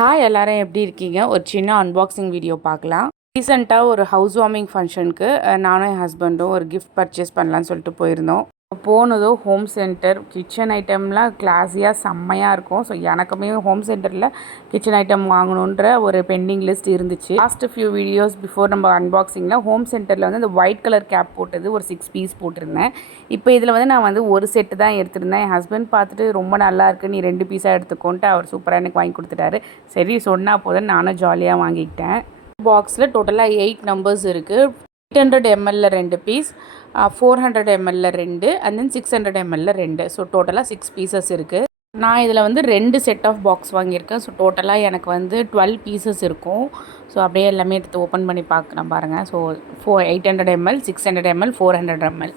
Hi எல்லாரும் எப்படி இருக்கீங்க? ஒரு சின்ன அன்பாக்சிங் வீடியோ பார்க்கலாம். ரீசெண்டாக ஒரு ஹவுஸ் வார்மிங் ஃபங்க்ஷனுக்கு நானும் என் ஹஸ்பண்டும் ஒரு கிஃப்ட் பர்ச்சேஸ் பண்ணலான்னு சொல்லிட்டு போயிருந்தோம். போனதும் ஹோம் சென்டர் கிச்சன் ஐட்டம்லாம் கிளாஸியாக செம்மையாக இருக்கும். ஸோ எனக்குமே ஹோம் சென்டரில் கிச்சன் ஐட்டம் வாங்கணுன்ற ஒரு பெண்டிங் லிஸ்ட் இருந்துச்சு. லாஸ்ட் ஃபியூ வீடியோஸ் பிஃபோர் நம்ம அன்பாக்சிங்கில் ஹோம் சென்டரில் வந்து அந்த ஒயிட் கலர் கேப் போட்டது ஒரு 6 பீஸ் போட்டிருந்தேன். இப்போ இதில் வந்து நான் வந்து ஒரு செட்டு தான் எடுத்திருந்தேன். என் ஹஸ்பண்ட் பார்த்துட்டு ரொம்ப நல்லா இருக்குது, நீ 2 பீஸாக எடுத்துக்கோன்ட்டு அவர் சூப்பராக எனக்கு வாங்கி கொடுத்துட்டாரு. சரி சொன்னால் போதும் நானும் ஜாலியாக வாங்கிக்கிட்டேன். பாக்ஸில் டோட்டலாக 8 நம்பர்ஸ் இருக்குது. 800 ml 2 piece, 400 ml 2 and then 600 ml 2. So டோட்டலாக 6 பீசஸ் இருக்குது. நான் இதில் வந்து 2 செட் ஆஃப் பாக்ஸ் வாங்கியிருக்கேன். ஸோ டோட்டலாக எனக்கு வந்து 12 பீசஸ் இருக்கும். ஸோ அப்படியே எல்லாமே எடுத்து ஓப்பன் பண்ணி பார்க்குறேன் பாருங்கள். ஸோ 800 ml 600 ml 400 ml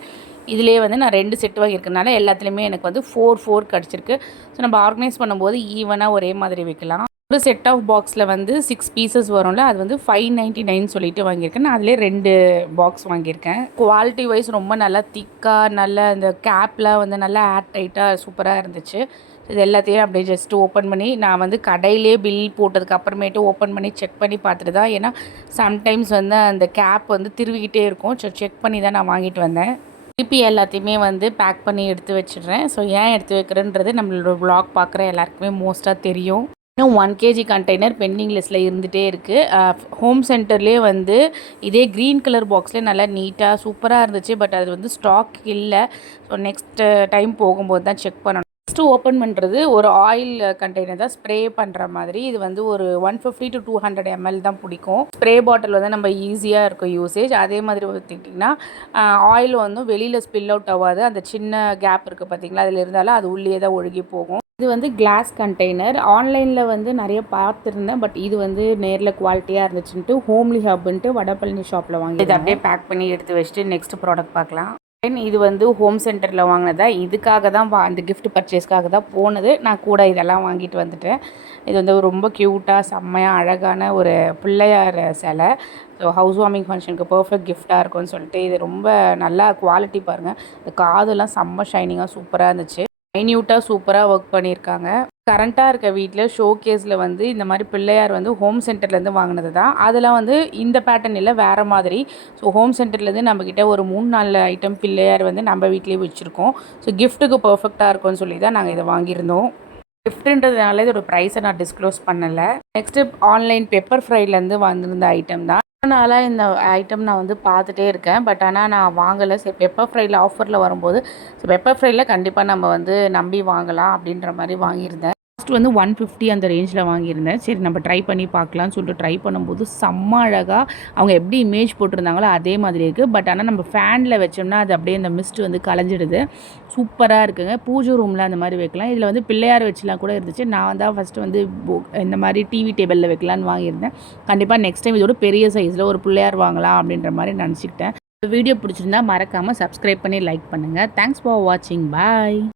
இதிலே வந்து நான் 2 செட் வாங்கியிருக்கனால எல்லாத்துலேயுமே எனக்கு வந்து 4 கிடச்சிருக்கு. ஸோ நம்ம ஆர்கனைஸ் பண்ணும்போது ஈவனாக ஒரே மாதிரி வைக்கலாம். ஒரு செட் ஆஃப் பாக்ஸில் வந்து 6 பீசஸ் வரும்ல, அது வந்து 599 சொல்லிட்டு வாங்கியிருக்கேன். நான் அதிலே 2 பாக்ஸ் வாங்கியிருக்கேன். குவாலிட்டி வைஸ் ரொம்ப நல்லா திக்காக, நல்ல இந்த கேப்லாம் வந்து நல்லா ஏர் டைட்டாக சூப்பராக இருந்துச்சு. இது எல்லாத்தையும் அப்படியே ஜஸ்ட்டு ஓப்பன் பண்ணி நான் வந்து கடையிலே பில் போட்டதுக்கு அப்புறமேட்டு ஓப்பன் பண்ணி செக் பண்ணி பார்த்துட்டு தான், ஏன்னா சம்டைம்ஸ் வந்து அந்த கேப் வந்து திருவிக்கிட்டே இருக்கும். ஸோ செக் பண்ணி தான் நான் வாங்கிட்டு வந்தேன். திருப்பி எல்லாத்தையுமே வந்து பேக் பண்ணி எடுத்து வச்சிடுறேன். ஸோ ஏன் எடுத்து வைக்கிறேன்றது நம்மளோட வ்ளாக் பார்க்குற எல்லாருக்குமே மோஸ்ட்டாக தெரியும். இன்னும் 1 kg கண்டெய்னர் பெண்டிங் லிஸ்ட்டில் இருந்துகிட்டே இருக்குது. ஹோம் சென்டர்லேயே வந்து இதே க்ரீன் கலர் பாக்ஸ்லேயே நல்லா நீட்டாக சூப்பராக இருந்துச்சு. பட் அது வந்து ஸ்டாக் இல்லை. ஸோ நெக்ஸ்ட்டு டைம் போகும்போது தான் செக் பண்ணணும். நெக்ஸ்ட்டு ஓப்பன் பண்ணுறது ஒரு ஆயில் கண்டெய்னர் தான், ஸ்ப்ரே பண்ணுற மாதிரி. இது வந்து ஒரு 150 to 200 ml தான் பிடிக்கும். ஸ்ப்ரே பாட்டில் வந்து நம்ம ஈஸியாக இருக்கும் யூசேஜ். அதே மாதிரி பார்த்துக்கிட்டிங்கன்னா ஆயில் வந்து வெளியில் ஸ்பில் அவுட் ஆகாது. அந்த சின்ன கேப் இருக்குது பார்த்திங்களா, அதில் இருந்தாலும் அது உள்ளே தான் ஒழுகி போகும். இது வந்து கிளாஸ் கண்டெய்னர். ஆன்லைனில் வந்து நிறைய பார்த்துருந்தேன். பட் இது வந்து நேரில் குவாலிட்டியாக இருந்துச்சுன்ட்டு ஹோம்லி ஹப்ன்ட்டு வடபழனி ஷாப்பில் வாங்கி இதை அப்படியே பேக் பண்ணி எடுத்து வச்சுட்டு நெக்ஸ்ட் ப்ராடக்ட் பார்க்கலாம். இது வந்து ஹோம் சென்டரில் வாங்கினதா, இதுக்காக தான் அந்த கிஃப்ட் பர்ச்சேஸ்க்காக தான் போனது. நான் கூட இதெல்லாம் வாங்கிட்டு வந்துட்டேன். இது வந்து ரொம்ப க்யூட்டாக செம்மையாக அழகான ஒரு பிள்ளையார் சிலை. ஸோ ஹவுஸ் வார்மிங் ஃபங்க்ஷனுக்கு பர்ஃபெக்ட் கிஃப்டாக இருக்கும்னு சொல்லிட்டு இது ரொம்ப நல்லா குவாலிட்டி பாருங்கள். இந்த காதெல்லாம் செம்ம ஷைனிங்காக சூப்பராக இருந்துச்சு. மைன்யூட்டாக சூப்பராக ஒர்க் பண்ணியிருக்காங்க. கரண்ட்டாக இருக்க வீட்டில் ஷோகேஸில் வந்து இந்த மாதிரி பிள்ளையார் வந்து ஹோம் சென்டர்லேருந்து வாங்கினது தான். அதெல்லாம் வந்து இந்த பேட்டர்ன் இல்லை, வேறு மாதிரி. ஸோ ஹோம் சென்டர்லேருந்து நம்மக்கிட்ட ஒரு 3-4 ஐட்டம் பிள்ளையார் வந்து நம்ம வீட்லேயே வச்சுருக்கோம். ஸோ கிஃப்ட்டுக்கு பர்ஃபெக்டாக இருக்கும்னு சொல்லி தான் நாங்கள் இதை வாங்கியிருந்தோம். கிஃப்ட்டுன்றதுனால இதோட ப்ரைஸை நான் டிஸ்க்ளோஸ் பண்ணலை. நெக்ஸ்ட்டு ஆன்லைன் பெப்பர் ஃப்ரைலேருந்து வந்திருந்த ஐட்டம் தான். அதனால் இந்த ஐட்டம் நான் வந்து பார்த்துட்டே இருக்கேன். பட் ஆனால் நான் வாங்கலை. சரி, பெப்பர் ஃப்ரையில் ஆஃபரில் வரும்போது பெப்பர் ஃப்ரையில் கண்டிப்பாக நம்ம வந்து நம்பி வாங்கலாம் அப்படின்ற மாதிரி வாங்கியிருந்தேன். ஃபஸ்ட்டு வந்து 150 அந்த ரேஞ்சில் வாங்கியிருந்தேன். சரி நம்ம ட்ரை பண்ணி பார்க்கலான்னு சொல்லிட்டு ட்ரை பண்ணும்போது செம்ம அழகாக அவங்க எப்படி இமேஜ் போட்டிருந்தாங்களோ அதே மாதிரி இருக்குது. பட் ஆனால் நம்ம ஃபேனில் வச்சோம்னா அது அப்படியே அந்த மிஸ்ட் வந்து கலைஞ்சிடுது. சூப்பராக இருக்குங்க. பூஜை ரூமில் அந்த மாதிரி வைக்கலாம். இதில் வந்து பிள்ளையார் வச்சுலாம் கூட இருந்துச்சு. நான் தான் ஃபஸ்ட்டு வந்து இந்த மாதிரி டிவி டேபிளில் வைக்கலான்னு வாங்கியிருந்தேன். கண்டிப்பாக நெக்ஸ்ட் டைம் இதோட பெரிய சைஸில் ஒரு பிள்ளையார் வாங்கலாம் அப்படின்ற மாதிரி நினச்சிக்கிட்டேன். வீடியோ பிடிச்சிருந்தா மறக்காமல் சப்ஸ்கிரைப் பண்ணி லைக் பண்ணுங்கள். தேங்க்ஸ் ஃபார் வாட்சிங். பாய்.